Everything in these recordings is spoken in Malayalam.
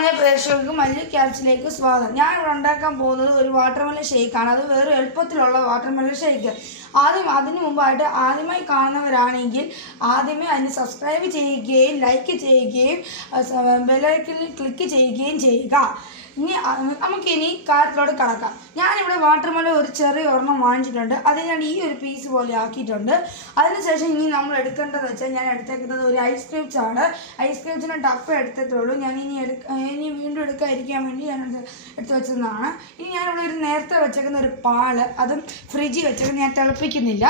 മാന്യ പ്രേക്ഷകർക്ക് മല്ലി ക്യാപ്സിലേക്ക് സ്വാഗതം. ഞാൻ ഇവിടെ ഉണ്ടാക്കാൻ പോകുന്നത് ഒരു വാട്ടർമെലൺ ഷേക്കാണ്. അത് വേറെ എളുപ്പത്തിലുള്ള വാട്ടർമെലൺ ഷേക്ക്. അതിനു മുമ്പായിട്ട് ആദ്യമായി കാണുന്നവരാണെങ്കിൽ ആദ്യമേ അതിന് സബ്സ്ക്രൈബ് ചെയ്യുകയും ലൈക്ക് ചെയ്യുകയും ബെല്ലൈക്കണിൽ ക്ലിക്ക് ചെയ്യുകയും ചെയ്യുക. നമുക്കിനി കാര്യത്തിലോട്ട് കടക്കാം. ഞാനിവിടെ വാട്ടർമെലൺ ഒരു ചെറിയ ഒരെണ്ണം വാങ്ങിച്ചിട്ടുണ്ട്. അത് ഞാൻ ഈ ഒരു പീസ് പോലെ ആക്കിയിട്ടുണ്ട്. അതിനുശേഷം ഇനി നമ്മൾ എടുക്കേണ്ടതെന്ന് വെച്ചാൽ ഞാൻ എടുത്തേക്കുന്നത് ഒരു ഐസ്ക്രീംസ് ആണ്. ഐസ്ക്രീംസിന് ടപ്പ് എടുത്തിട്ടുള്ളൂ. ഞാൻ ഇനി വീണ്ടും എടുക്കാതിരിക്കാൻ വേണ്ടി ഞാൻ എടുത്ത് വെച്ചതാണ്. ഇനി ഞാനിവിടെ ഒരു നേരത്തെ വെച്ചേക്കുന്ന ഒരു പാല്, അതും ഫ്രിഡ്ജിൽ വെച്ചേക്കുന്നത് ഞാൻ തിളപ്പിക്കുന്നില്ല,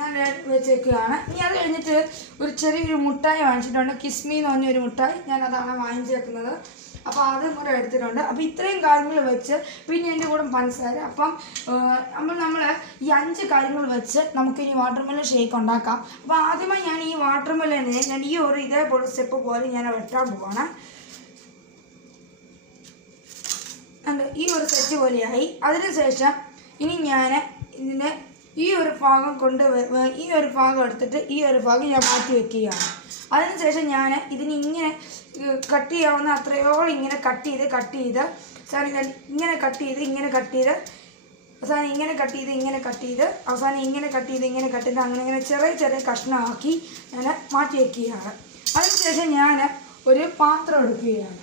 ഞാൻ വെച്ചേക്കുകയാണ്. ഇനി അത് കഴിഞ്ഞിട്ട് ഒരു ചെറിയൊരു മുട്ടായി വാങ്ങിച്ചിട്ടുണ്ട്. കിസ്മി എന്ന് പറഞ്ഞൊരു മുട്ടായി, ഞാൻ അതാണ് വാങ്ങിച്ചേക്കുന്നത്. അപ്പോൾ അതും കൂടെ എടുത്തിട്ടുണ്ട്. അപ്പോൾ ഇത്രയും കാര്യങ്ങൾ വെച്ച് പിന്നെ എൻ്റെ കൂടെ പഞ്ചസാര. അപ്പം നമ്മൾ ഈ 5 കാര്യങ്ങൾ വെച്ച് നമുക്കിനി വാട്ടർമെലൺ ഷേക്ക് ഉണ്ടാക്കാം. അപ്പോൾ ആദ്യമായി ഞാൻ ഈ വാട്ടർമെലനെ ഞാൻ ഈ ഒരു ഇതേപോലെ സ്റ്റെപ്പ് പോലെ ഞാൻ വെട്ടാൻ പോവാണ്. ഈ ഒരു സെറ്റ് പോലെയായി. അതിനുശേഷം ഇനി ഞാൻ ഇതിൻ്റെ ഈ ഒരു ഭാഗം എടുത്തിട്ട് ഈ ഒരു ഭാഗം ഞാൻ മാറ്റി വെക്കുകയാണ്. അതിനുശേഷം ഞാൻ ഇതിനിങ്ങനെ കട്ട് ചെയ്യാവുന്ന അത്രയോളം ഇങ്ങനെ കട്ട് ചെയ്ത് അവസാനം ഇങ്ങനെ കട്ട് ചെയ്ത് അവസാനം ഇങ്ങനെ കട്ട് ചെയ്ത് അങ്ങനെ ചെറിയ കഷ്ണമാക്കി ഞാൻ മാറ്റി വയ്ക്കുകയാണ്. അതിനുശേഷം ഞാൻ ഒരു പാത്രം എടുക്കുകയാണ്.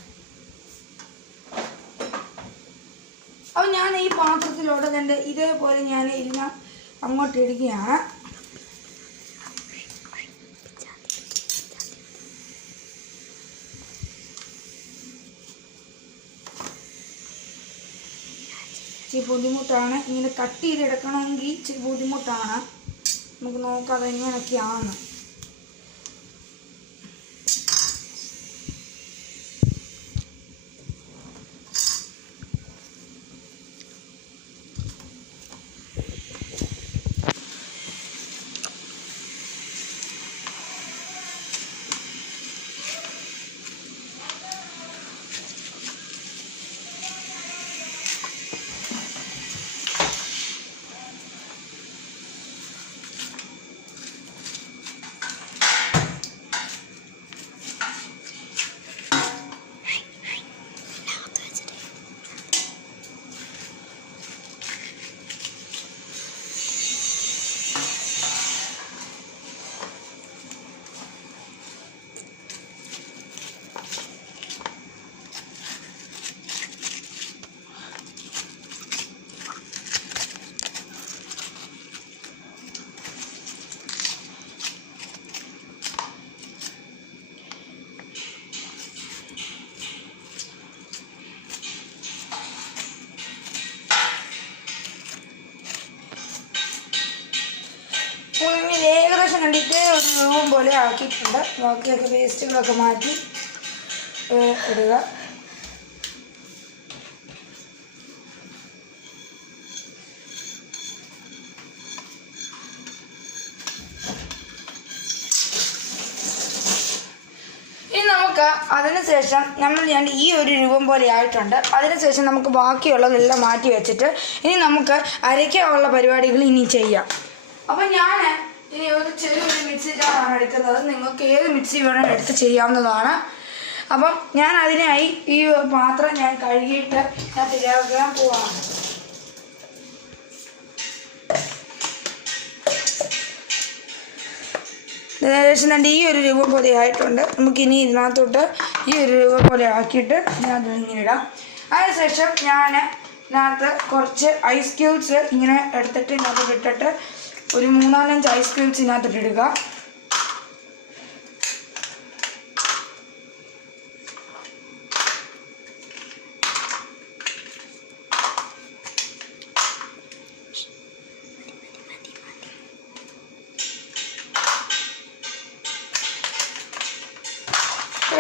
അപ്പോൾ ഞാൻ ഈ പാത്രത്തിലോട്ട് തന്നെ ഇതേപോലെ ഞാൻ ഇതിനെ അങ്ങോട്ട് ഇടുകയാണ്. ഇച്ചിരി ബുദ്ധിമുട്ടാണ്, ഇങ്ങനെ കട്ട് ചെയ്തെടുക്കണമെങ്കിൽ ഇച്ചിരി ബുദ്ധിമുട്ടാണ്. നമുക്ക് നോക്കാം അതെങ്ങനെയൊക്കെയാണ്. ഏകദേശം കണ്ടിട്ട് ഒരു രൂപം പോലെ ആക്കിയിട്ടുണ്ട്. ബാക്കിയൊക്കെ വേസ്റ്റുകളൊക്കെ മാറ്റി ഇടുക. ഇനി നമുക്ക് അതിനുശേഷം ഞാൻ ഈ ഒരു രൂപം പോലെ ആയിട്ടുണ്ട്. അതിനുശേഷം നമുക്ക് ബാക്കിയുള്ളതെല്ലാം മാറ്റി വെച്ചിട്ട് ഇനി നമുക്ക് അരയ്ക്കാനുള്ള പരിപാടികൾ ഇനി ചെയ്യാം. അപ്പം ഞാൻ ഇനി ഒരു ചെറിയൊരു മിക്സി ജാറാണ് എടുക്കുന്നത്. നിങ്ങൾക്ക് ഏത് മിക്സി വേണമെങ്കിലും എടുത്ത് ചെയ്യാവുന്നതാണ്. അപ്പം ഞാൻ അതിനായി ഈ പാത്രം ഞാൻ കഴുകിയിട്ട് ഞാൻ തിരയാൻ പോവാണ്. ഏകദേശം തന്നെ ഈ ഒരു രൂപം പോലെ ആയിട്ടുണ്ട്. നമുക്കിനി ഇതിനകത്തോട്ട് ഈ ഒരു രൂപം പോലെ ആക്കിയിട്ട് ഇതിനകത്ത് ഇങ്ങനെ ഇടാം. അതിനുശേഷം ഞാൻ ഇതിനകത്ത് കുറച്ച് ഐസ് ക്യൂബ്സ് ഇങ്ങനെ എടുത്തിട്ട് ഇതിനകത്ത് ഇട്ടിട്ട് ഒരു 3-4 ഐസ് ക്യൂബ്സ് ഇതിനകത്ത് ഇടുക.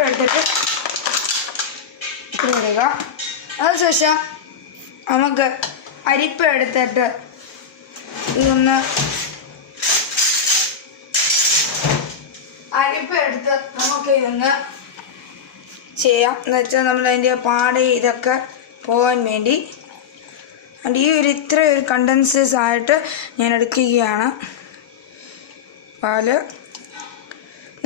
എടുത്തിട്ട് ഇടുക. അതിനുശേഷം നമുക്ക് അരിപ്പ എടുത്തിട്ട് ഇതൊന്ന് എടുത്ത് നമുക്ക് ഇതൊന്ന് ചെയ്യാം. എന്നുവെച്ചാൽ നമ്മളതിൻ്റെ പാട് ഇതൊക്കെ പോകാൻ വേണ്ടി ഈ ഇത്ര ഒരു കണ്ടൻസേഴ്സ് ആയിട്ട് ഞാൻ എടുക്കുകയാണ് പാല്.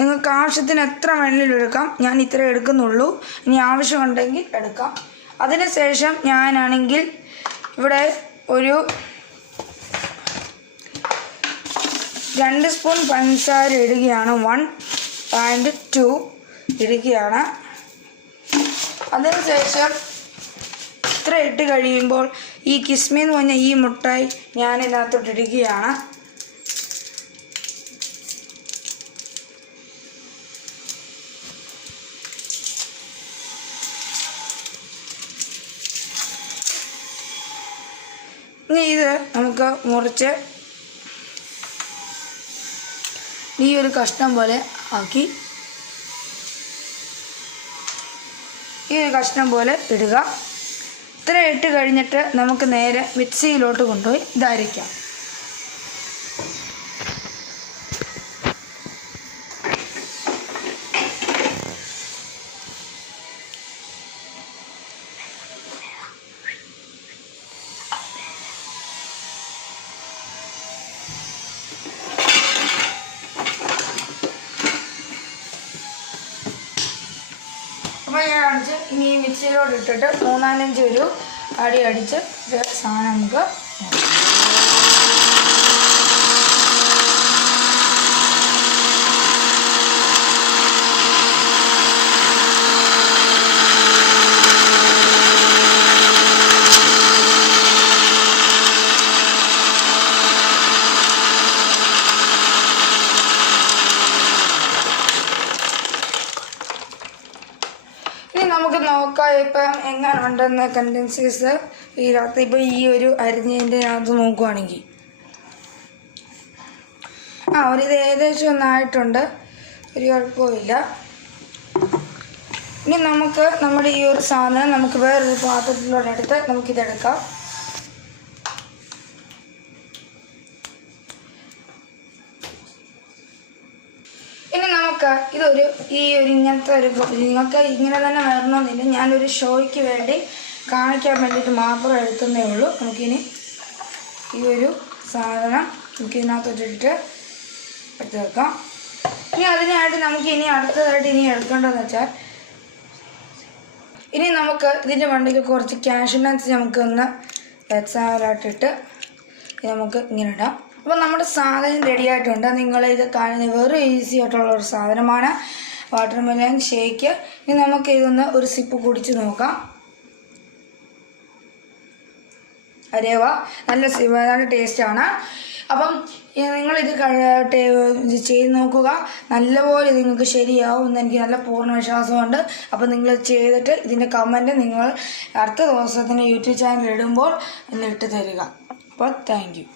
നിങ്ങൾക്ക് ആവശ്യത്തിന് എത്ര വേണമെങ്കിലും എടുക്കാം. ഞാൻ ഇത്ര എടുക്കുന്നുള്ളൂ. ഇനി ആവശ്യമുണ്ടെങ്കിൽ എടുക്കാം. അതിനുശേഷം ഞാനാണെങ്കിൽ ഇവിടെ ഒരു 2 സ്പൂൺ പഞ്ചസാര ഇടുകയാണ്. 1.2 ഇടുകയാണ്. അതിനുശേഷം ഇത്ര ഇട്ട് കഴിയുമ്പോൾ ഈ കിസ്മി എന്ന് പറഞ്ഞ ഈ മുട്ടായി ഞാൻ ഇതിനകത്തോട്ട് ഇടുകയാണ്. ഇനി ഇത് നമുക്ക് മുറിച്ച് ഈ ഒരു കഷ്ണം പോലെ ആക്കി ഈ ഒരു കഷ്ണം പോലെ ഇടുക. ഇത്ര ഇട്ട് കഴിഞ്ഞിട്ട് നമുക്ക് നേരെ മിക്സിയിലോട്ട് കൊണ്ടുപോയി ഇതരയ്ക്കാം. അപ്പോൾ ഞാൻ അടിച്ച് ഇനി ഈ മിക്സിയിലോട്ട് ഇട്ടിട്ട് 3-4 ഒരു അടി അടിച്ച് സാധനം നമുക്ക് നമുക്ക് നോക്കാം ഇപ്പം എങ്ങനെ ഉണ്ടെന്ന് കണ്ടൻസേഴ്സ് ഇതിനകത്ത്. ഇപ്പം ഈ ഒരു അരിഞ്ഞതിൻ്റെ അകത്ത് നോക്കുവാണെങ്കിൽ ഇത് ഏകദേശം ഒന്നായിട്ടുണ്ട്, ഒരു കുഴപ്പമില്ല. ഇനി നമുക്ക് നമ്മുടെ ഈ ഒരു സാധനം നമുക്ക് വേറൊരു പാത്രത്തിലോട്ടെടുത്ത് നമുക്കിതെടുക്കാം. ഇനി നമുക്ക് ഇതൊരു ഇങ്ങനത്തെ ഒരു നിങ്ങൾക്ക് ഇങ്ങനെ തന്നെ വരണമെന്നില്ല, ഞാനൊരു ഷോയ്ക്ക് വേണ്ടി കാണിക്കാൻ വേണ്ടിയിട്ട് മാത്രം എടുക്കുന്നേ ഉള്ളൂ. നമുക്കിനി ഈ ഒരു സാധനം നമുക്കിതിനകത്തോട്ടിട്ട് എടുത്ത് വെക്കാം. ഇനി അതിനായിട്ട് നമുക്ക് അടുത്തതായിട്ട് എടുക്കേണ്ടതെന്ന് വെച്ചാൽ ഇനി നമുക്ക് ഇതിൻ്റെ വണ്ടിക്ക് കുറച്ച് ക്യാഷ് നട്ട്സ് നമുക്കൊന്ന് വെച്ചാലായിട്ടിട്ട് നമുക്ക് ഇങ്ങനെ ഇടാം. അപ്പോൾ നമ്മുടെ സാധനം റെഡി ആയിട്ടുണ്ട്. നിങ്ങളിത് കാണുന്നത് വെറും ഈസി ആയിട്ടുള്ള ഒരു സാധനമാണ്, വാട്ടർമെലൺ ഷേക്ക്. ഇനി നമുക്ക് ഇതൊന്ന് ഒരു സിപ്പ് കുടിച്ച് നോക്കാം. അരേവ നല്ല ടേസ്റ്റാണ്. അപ്പം നിങ്ങളിത് ചെയ്ത് നോക്കുക, നല്ലപോലെ നിങ്ങൾക്ക് ശരിയാവും എന്ന് എനിക്ക് നല്ല പൂർണ്ണ വിശ്വാസമുണ്ട്. അപ്പോൾ നിങ്ങൾ ചെയ്തിട്ട് ഇതിൻ്റെ കമൻറ്റ് നിങ്ങൾ അടുത്ത ദിവസത്തിന് യൂട്യൂബ് ചാനൽ ഇടുമ്പോൾ ഒന്ന് ഇട്ട് തരിക. അപ്പോൾ താങ്ക് യു.